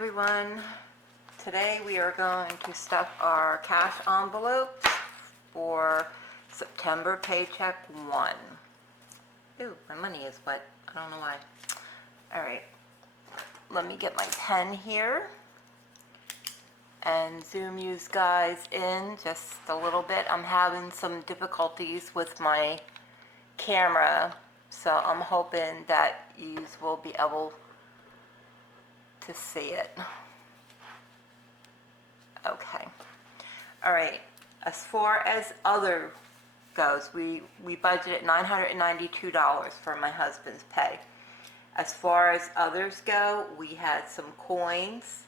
everyone. Today we are going to stuff our cash envelopes for September paycheck 1. Ooh, my money is wet. I don't know why. Alright, let me get my pen here and zoom you guys in just a little bit. I'm having some difficulties with my camera, so I'm hoping that you will be able to see it. Okay. All right. As far as other goes, we budgeted $992 for my husband's pay. As far as others go, we had some coins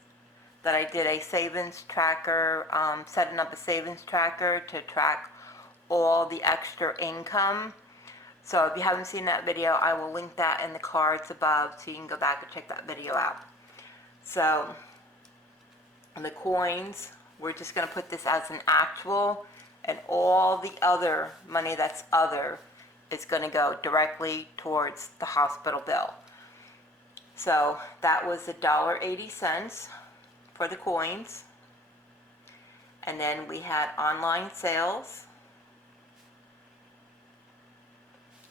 that I did a savings tracker, setting up a savings tracker to track all the extra income. So if you haven't seen that video, I will link that in the cards above so you can go back and check that video out. So the coins, we're just going to put this as an actual, and all the other money that's other is going to go directly towards the hospital bill. So that was $1.80 for the coins. And then we had online sales,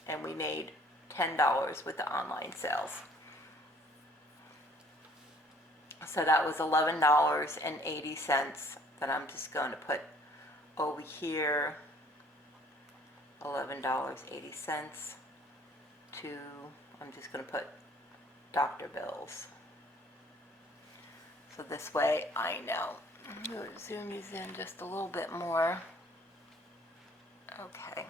and we made $10 with the online sales. So that was $11.80 that I'm just going to put over here. $11.80 to, I'm just going to put doctor bills. So this way I know. I'm going to zoom these in just a little bit more. Okay.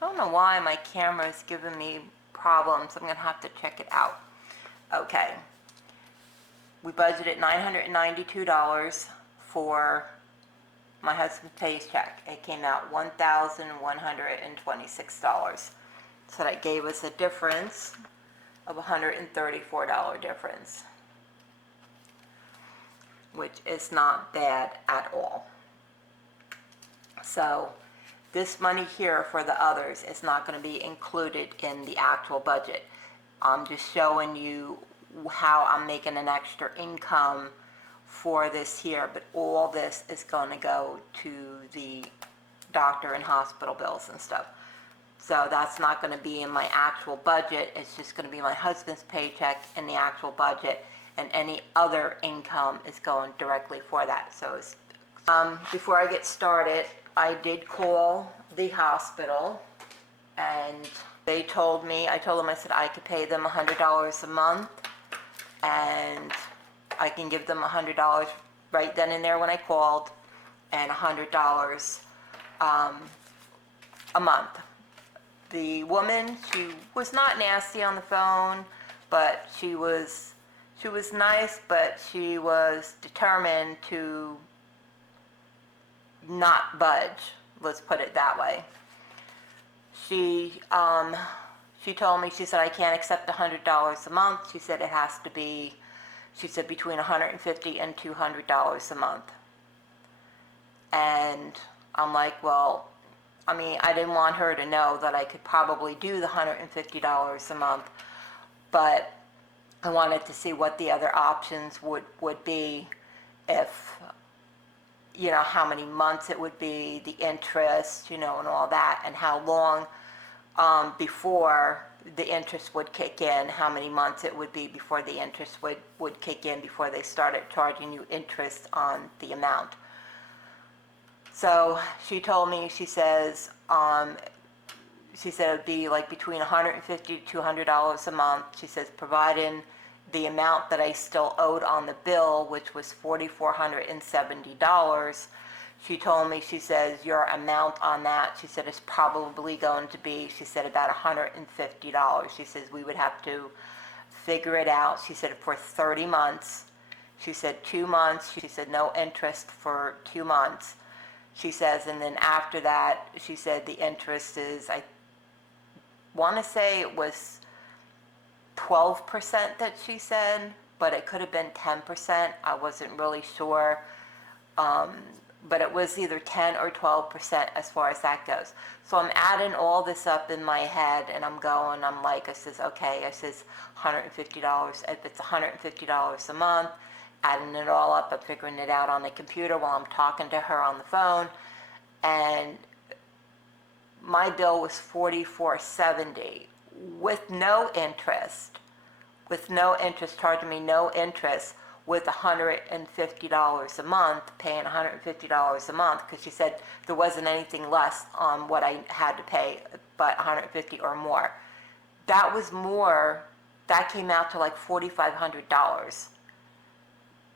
I don't know why my camera is giving me problems. I'm going to have to check it out. Okay. We budgeted $992 for my husband's paycheck. It came out $1,126. So that gave us a difference of $134 difference, which is not bad at all. So this money here for the others is not going to be included in the actual budget. I'm just showing you how I'm making an extra income for this here, but all this is going to go to the doctor and hospital bills and stuff. So that's not going to be in my actual budget. It's just going to be my husband's paycheck in the actual budget, and any other income is going directly for that. So it's, before I get started, I did call the hospital, and they told me, I told them, I said I could pay them $100 a month, and I can give them $100 right then and there when I called, and $100 a month. The woman, she was not nasty on the phone, but she was nice, but she was determined to not budge, let's put it that way. She told me, she said, I can't accept $100 a month. She said it has to be, she said, between $150 and $200 a month. And I'm like, well, I mean, I didn't want her to know that I could probably do the $150 a month, but I wanted to see what the other options would be, if, you know, how many months it would be, the interest, you know, and all that, and how long before the interest would kick in, how many months it would be before the interest would kick in, before they started charging you interest on the amount. So she told me, she says it would be like between $150 to $200 a month. She says, providing the amount that I still owed on the bill, which was $4,470. She told me, she says, your amount on that, she said, is probably going to be, she said, about $150. She says, we would have to figure it out. She said, for 30 months. She said, 2 months. She said, no interest for 2 months. She says, and then after that, she said, the interest is, I want to say it was 12% that she said, but it could have been 10%. I wasn't really sure. but it was either 10 or 12% as far as that goes. So I'm adding all this up in my head, and I'm like, I says, okay, I says $150. If it's $150 a month, adding it all up, I'm figuring it out on the computer while I'm talking to her on the phone, and my bill was $44.70 with no interest, charging me no interest, with $150 a month, paying $150 a month, because she said there wasn't anything less on what I had to pay but $150 or more. That was more, that came out to like $4,500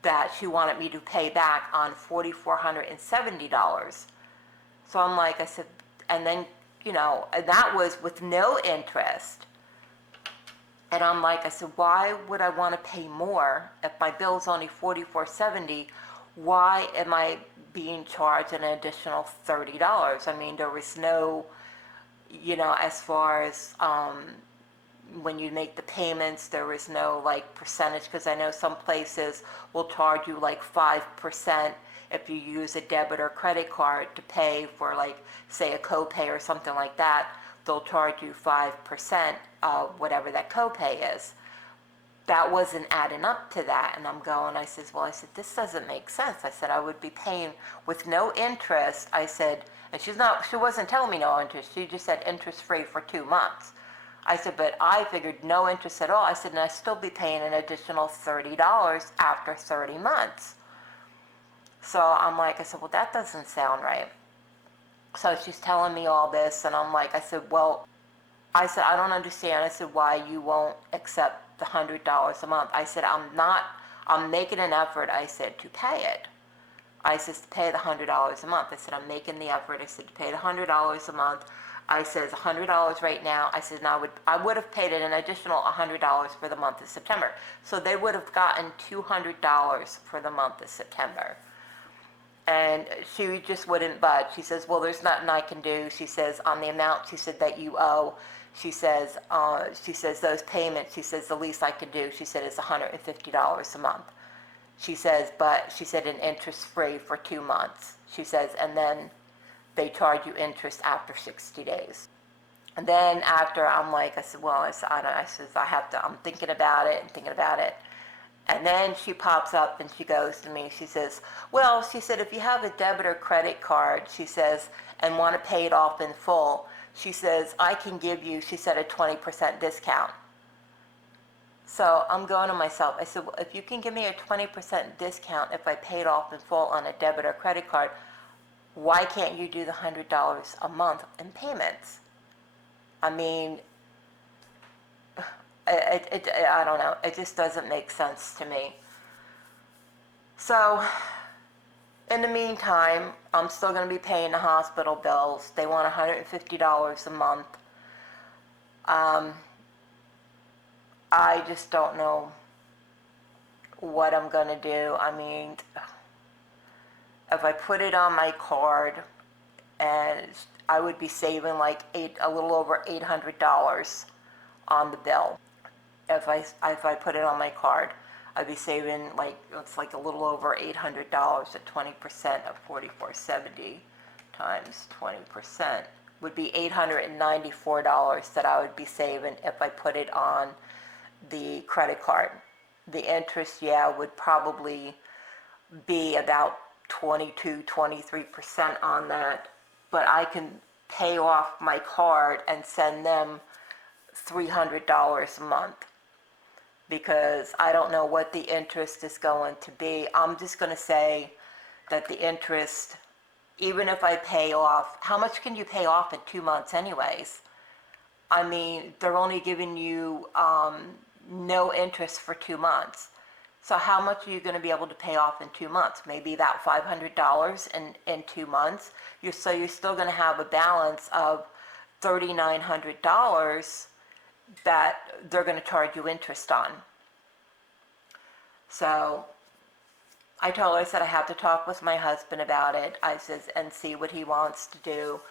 that she wanted me to pay back on $4,470. So I'm like, I said, and then, and that was with no interest. And I'm like, I said, why would I want to pay more if my bill's only $44.70? Why am I being charged an additional $30? I mean, there was no, as far as when you make the payments, there was no like percentage, because I know some places will charge you like 5% if you use a debit or credit card to pay for, like, say a copay or something like that. They'll charge you 5% of whatever that copay is. That wasn't adding up to that, and I said, this doesn't make sense. I said, I would be paying with no interest. I said, and she wasn't telling me no interest. She just said interest free for 2 months. I said, but I figured no interest at all. I said, and I'd still be paying an additional $30 after 30 months. So I'm like, I said, well, that doesn't sound right. So she's telling me all this, and I'm like, I said, I don't understand. I said, why you won't accept the $100 a month. I said, I'm making an effort, I said, to pay it. I said, to pay the $100 a month. I said, I'm making the effort. I said, to pay the $100 a month. I said, it's $100 right now. I said, and I would have paid it an additional $100 for the month of September. So they would have gotten $200 for the month of September. And she just wouldn't budge. She says, well, there's nothing I can do. She says, on the amount, she said, that you owe. She says, those payments, she says, the least I can do, she said, is $150 a month. She says, but she said, an interest free for 2 months. She says, and then they charge you interest after 60 days. And then after, I'm like, I said, well, I'm thinking about it. And then she pops up and she goes to me, she says, well, she said, if you have a debit or credit card, she says, and want to pay it off in full, she says, I can give you, she said, a 20% discount. So I'm going to myself, I said, well, if you can give me a 20% discount if I pay it off in full on a debit or credit card, why can't you do the $100 a month in payments? I mean, I don't know. It just doesn't make sense to me. So, in the meantime, I'm still going to be paying the hospital bills. They want $150 a month. I just don't know what I'm going to do. I mean, if I put it on my card, and I would be saving like a little over $800 on the bill. If I put it on my card, I'd be saving it's like a little over $800 at 20% of $44.70 times 20% would be $894 that I would be saving if I put it on the credit card. The interest, would probably be about 22-23% on that, but I can pay off my card and send them $300 a month, because I don't know what the interest is going to be. I'm just going to say that the interest, even if I pay off, how much can you pay off in 2 months anyways? I mean, they're only giving you no interest for 2 months. So how much are you going to be able to pay off in 2 months? Maybe about $500 in 2 months. So you're still going to have a balance of $3,900 that they're going to charge you interest on. So I told her, I said, I have to talk with my husband about it. I said, and see what he wants to do.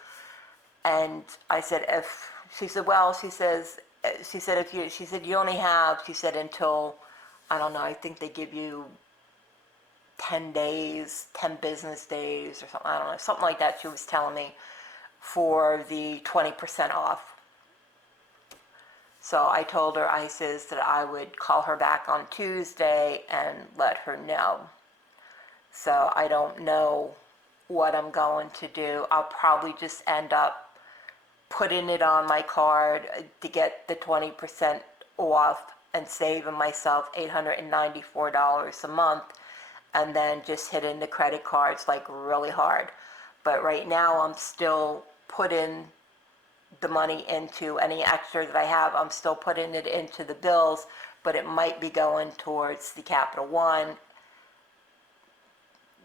And I said, she said, you only have, she said, until, I don't know, I think they give you 10 days, 10 business days or something, I don't know, something like that she was telling me, for the 20% off. So I told her, I says that I would call her back on Tuesday and let her know. So I don't know what I'm going to do. I'll probably just end up putting it on my card to get the 20% off and saving myself $894 a month, and then just hitting the credit cards like really hard. But right now I'm still putting the money into any extra that I have. I'm still putting it into the bills, but it might be going towards the Capital One,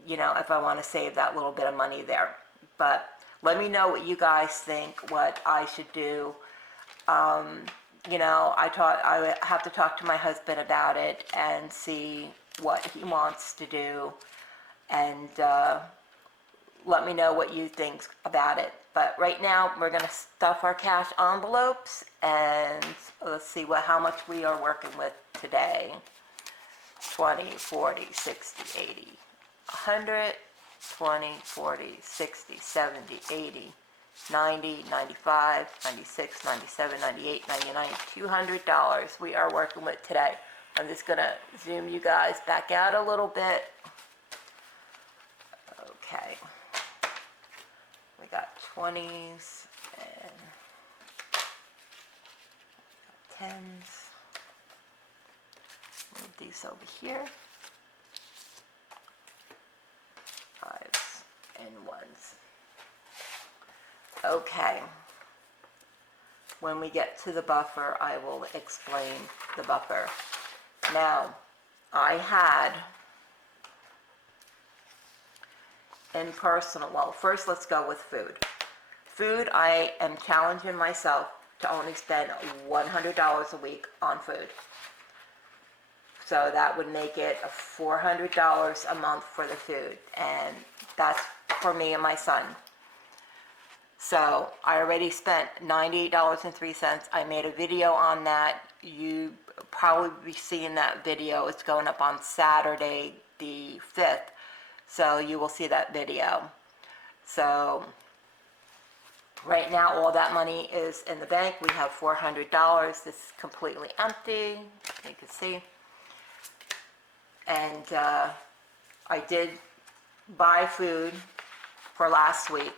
you know, if I want to save that little bit of money there. But let me know what you guys think, what I should do. You know, I would have to talk to my husband about it and see what he wants to do, and let me know what you think about it. But right now, we're going to stuff our cash envelopes, and let's see how much we are working with today. 20, 40, 60, 80, 100, 20, 40, 60, 70, 80, 90, 95, 96, 97, 98, 99, $200 we are working with today. I'm just going to zoom you guys back out a little bit. Okay. We got 20s and 10s. Move these over here. 5s and 1s. Okay. When we get to the buffer, I will explain the buffer. Now, I had in personal, well, first let's go with food. Food, I am challenging myself to only spend $100 a week on food. So that would make it $400 a month for the food, and that's for me and my son. So I already spent $98.03. I made a video on that. You probably be seeing that video. It's going up on Saturday the 5th. So you will see that video. So right now all that money is in the bank. We have $400. This is completely empty, you can see. And I did buy food for last week.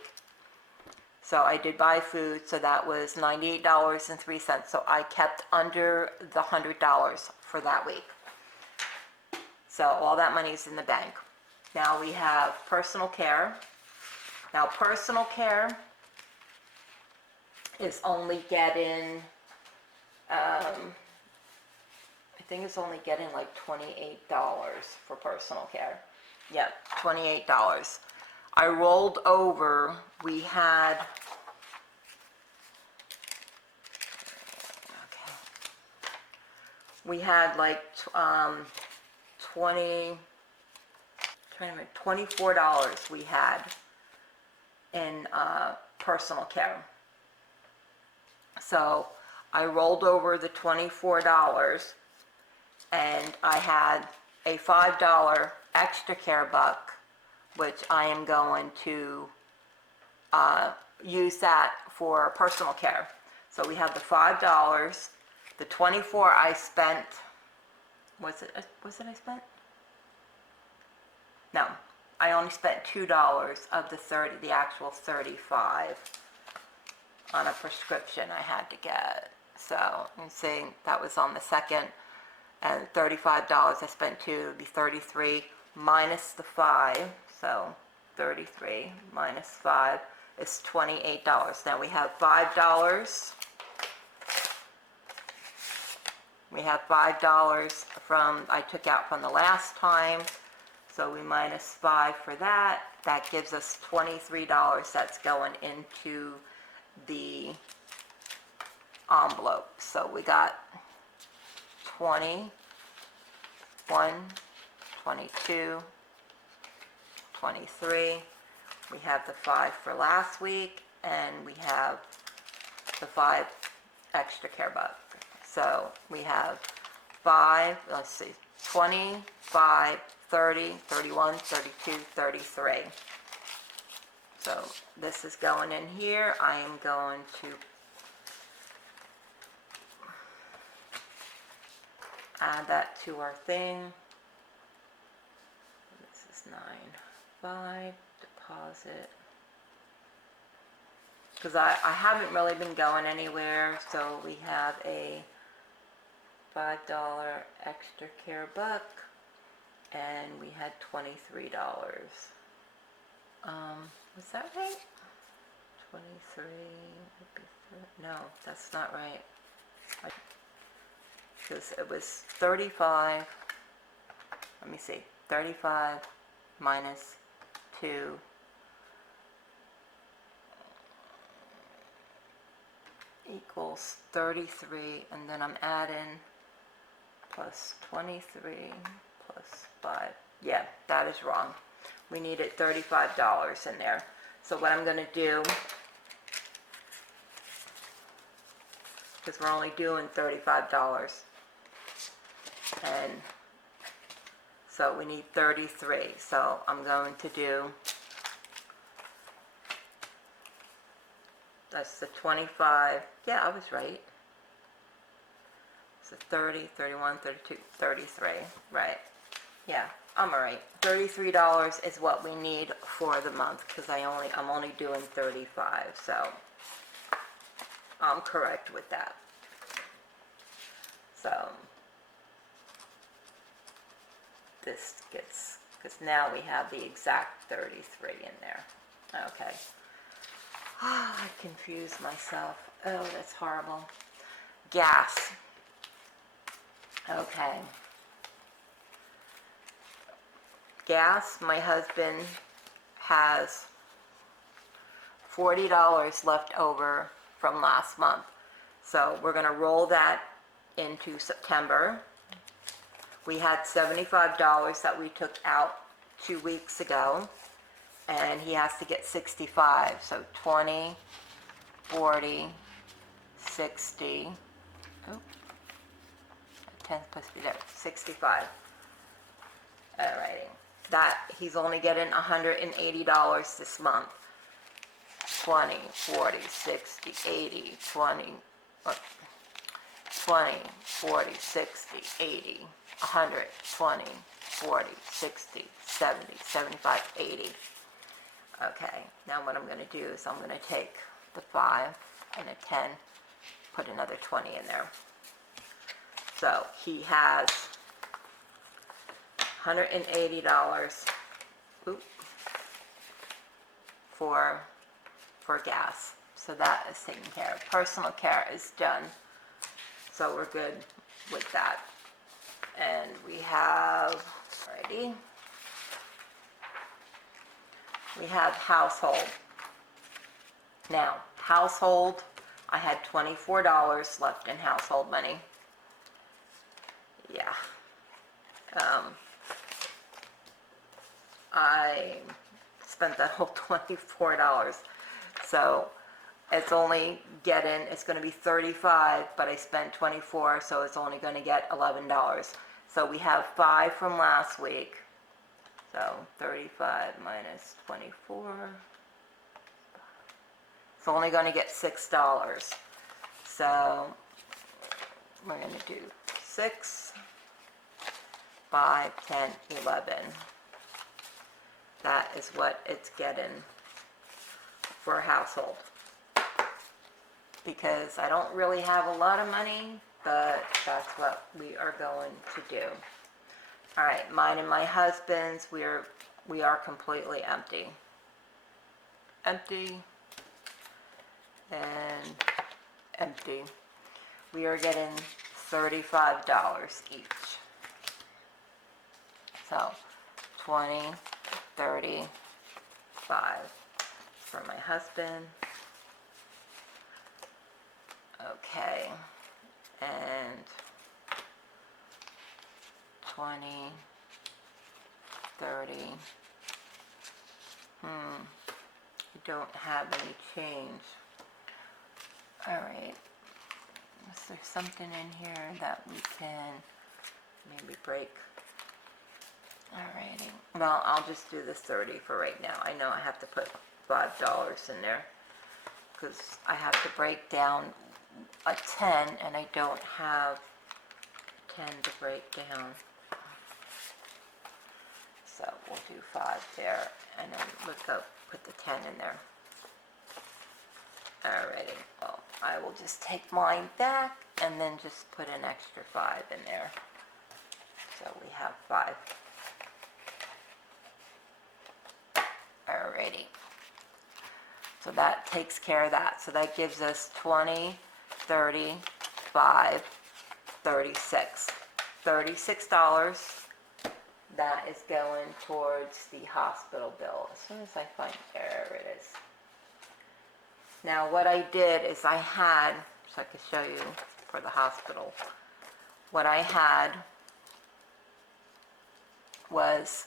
So I did buy food, so that was $98.03. So I kept under the $100 for that week. So all that money is in the bank. Now we have personal care. Now personal care is only getting, I think it's only getting like $28 for personal care. Yep, $28. I rolled over, we had, okay, we had like $24 we had in personal care. So I rolled over the $24 and I had a $5 extra care buck, which I am going to use that for personal care. So we have the $5, the $24 I spent, was it I spent? No, I only spent $2 of the 30, the actual 35 on a prescription I had to get. So you can see that was on the 2nd, and $35 I spent 2, it would be 33 minus the 5. So 33 minus 5 is $28. Now we have $5. We have $5 from, I took out from the last time. So we minus 5 for that. That gives us $23 that's going into the envelope. So we got 21, 22, 23. We have the 5 for last week, and we have the 5 extra care buck. So we have 5, let's see, 25, 30, 31, 32, 33. So this is going in here. I am going to add that to our thing. This is 9.5 deposit. Because I haven't really been going anywhere, so we have a $5 extra care buck, and we had $23. Was that right? 23, no, that's not right. Because it was 35, let me see, 35 minus 2 equals 33, and then I'm adding plus 23 plus 5. Yeah, that is wrong. We needed $35 in there. So what I'm going to do, because we're only doing $35, and so we need 33. So I'm going to do, that's the 25. Yeah, I was right. So 30, 31, 32, 33. Right. Yeah, I'm all right. $33 is what we need for the month, because I'm only doing 35. So I'm correct with that. So this gets, because now we have the exact 33 in there. Okay. I confused myself. Oh, that's horrible. Gas. Okay. Gas, my husband has $40 left over from last month. So we're going to roll that into September. We had $75 that we took out 2 weeks ago, and he has to get 65. So 20, 40, 60. Oh, 10 supposed to be there. 65. Alrighty. That he's only getting $180 this month. 20, 40, 60, 80, 20, 20, 40, 60, 80, 100, 20, 40, 60, 70, 75, 80. Okay, now what I'm going to do is I'm going to take the 5 and a 10, put another 20 in there. So he has $180 for gas. So that is taken care of. Personal care is done. So we're good with that. And we have, alrighty, we have household. Now, household, I had $24 left in household money. Yeah. I spent that whole $24. So it's only getting, it's going to be 35, but I spent 24, so it's only going to get $11. So we have 5 from last week. So 35 minus 24. It's only going to get $6. So we're going to do 6, 5, 10, 11. That is what it's getting for a household. Because I don't really have a lot of money, but that's what we are going to do. All right, mine and my husband's, we are completely empty. Empty and empty. We are getting $35 each. So 20, 35 for my husband. Okay, and 20, 30. I don't have any change. All right. Is there something in here that we can maybe break? Alrighty. Well, I'll just do this 30 for right now. I know I have to put $5 in there because I have to break down a 10 and I don't have 10 to break down. So we'll do 5 there and then let's go put the 10 in there. Alrighty. Well, I will just take mine back and then just put an extra 5 in there. So we have 5. Alrighty. So that takes care of that. So that gives us 20, 30, 5, 36. $36. That is going towards the hospital bill. As soon as I find, there it is. Now what I did is I had, so I can show you for the hospital, what I had was,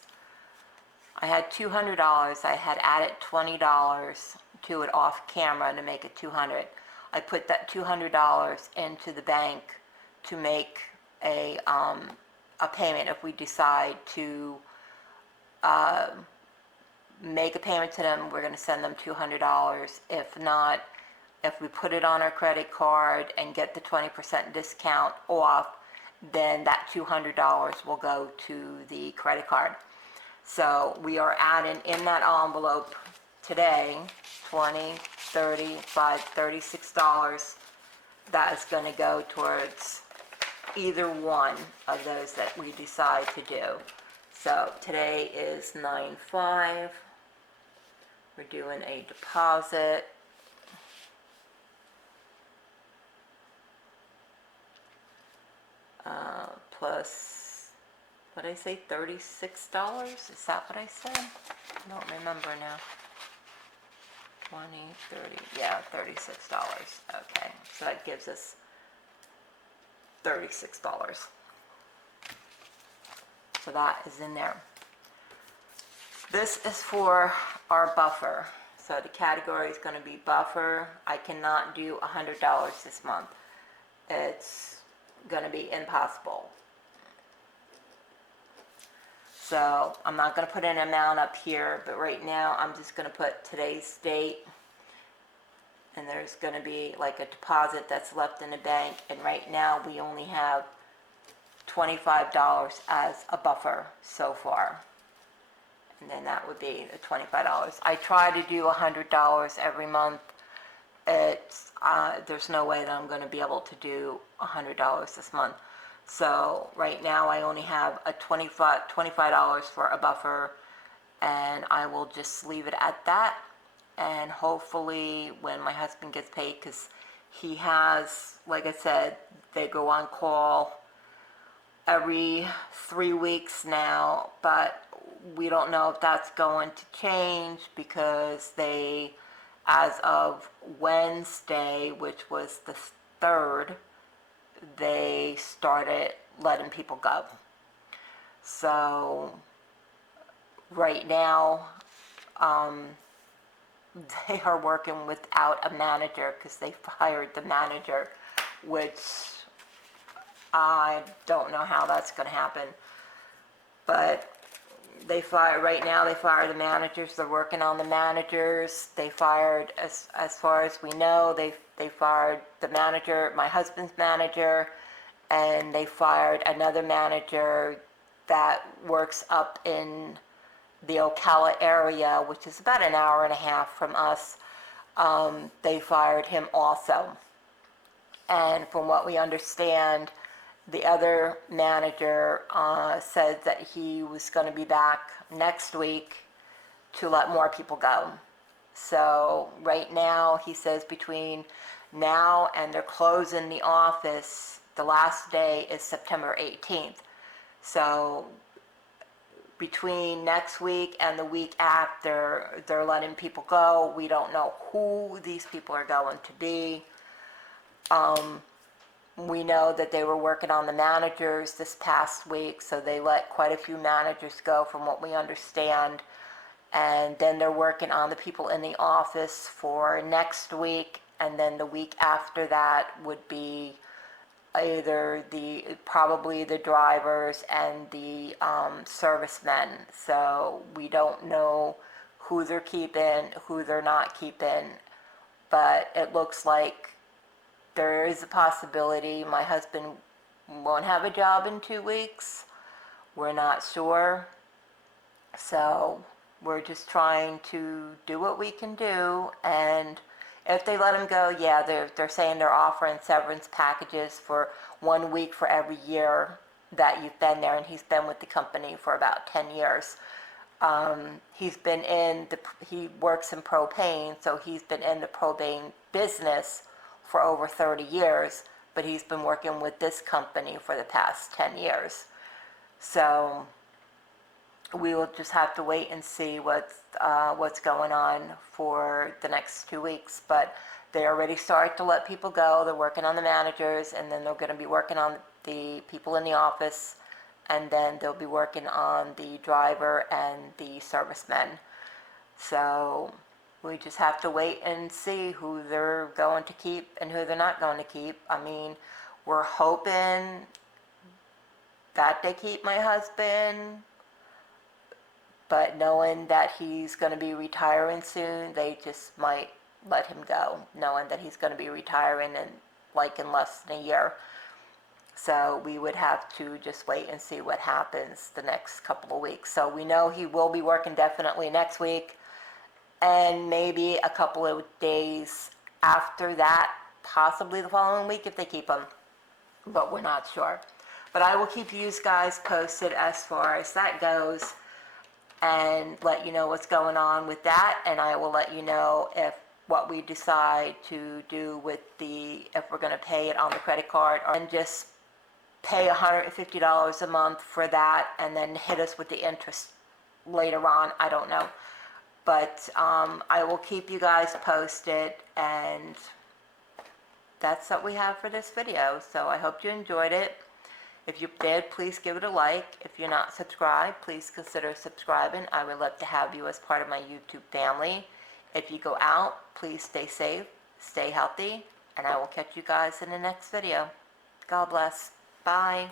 I had $200. I had added $20 to it off camera to make it $200. I put that $200 into the bank to make a payment if we decide to make a payment to them. We're going to send them $200. If not, if we put it on our credit card and get the 20% discount off, then that $200 will go to the credit card. So we are adding in that envelope today 20, 30, 5, $36. That is going to go towards either one of those that we decide to do. So today is 9/5. We're doing a deposit. Plus, what did I say, $36? Is that what I said? I don't remember now. 20, 30, yeah, $36. Okay, so that gives us $36. So that is in there. This is for our buffer. So the category is going to be buffer. I cannot do $100 this month. It's going to be impossible. So I'm not going to put an amount up here, but right now I'm just going to put today's date. And there's going to be like a deposit that's left in the bank. And right now we only have $25 as a buffer so far. And then that would be the $25. I try to do $100 every month. It's there's no way that I'm going to be able to do $100 this month. So right now I only have a $25 for a buffer, and I will just leave it at that. And hopefully when my husband gets paid, because he has, like I said, they go on call every 3 weeks now, but we don't know if that's going to change because they, as of Wednesday, which was the 3rd, they started letting people go. So right now, they are working without a manager because they fired the manager, which I don't know how that's going to happen. But they fire right now. They fire the managers. They're working on the managers. They fired, as far as we know, they fired the manager, my husband's manager, and they fired another manager that works up in the Ocala area, which is about an hour and a half from us. They fired him also. And from what we understand, the other manager said that he was going to be back next week to let more people go. So right now, he says between now and they're closing the office, the last day is September 18th. So between next week and the week after, they're letting people go. We don't know who these people are going to be. We know that they were working on the managers this past week, so they let quite a few managers go from what we understand. And then they're working on the people in the office for next week, and then the week after that would be either probably the drivers and the servicemen. So we don't know who they're keeping, who they're not keeping, but it looks like there is a possibility my husband won't have a job in 2 weeks. We're not sure. So we're just trying to do what we can do, and if they let him go, yeah, they're saying they're offering severance packages for 1 week for every year that you've been there, and he's been with the company for about 10 years. He works in propane, so he's been in the propane business for over 30 years, but he's been working with this company for the past 10 years. So we will just have to wait and see what's going on for the next 2 weeks. But they already started to let people go. They're working on the managers, and then they're going to be working on the people in the office, and then they'll be working on the driver and the servicemen. So we just have to wait and see who they're going to keep and who they're not going to keep. I mean, we're hoping that they keep my husband, but knowing that he's going to be retiring soon, they just might let him go, knowing that he's going to be retiring in less than a year. So we would have to just wait and see what happens the next couple of weeks. So we know he will be working definitely next week, and maybe a couple of days after that, possibly the following week if they keep him, but we're not sure. But I will keep you guys posted as far as that goes, and let you know what's going on with that, and I will let you know if what we decide to do with if we're going to pay it on the credit card, or just pay $150 a month for that and then hit us with the interest later on. I don't know, but I will keep you guys posted, and that's what we have for this video. So I hope you enjoyed it. If you did, please give it a like. If you're not subscribed, please consider subscribing. I would love to have you as part of my YouTube family. If you go out, please stay safe, stay healthy, and I will catch you guys in the next video. God bless. Bye.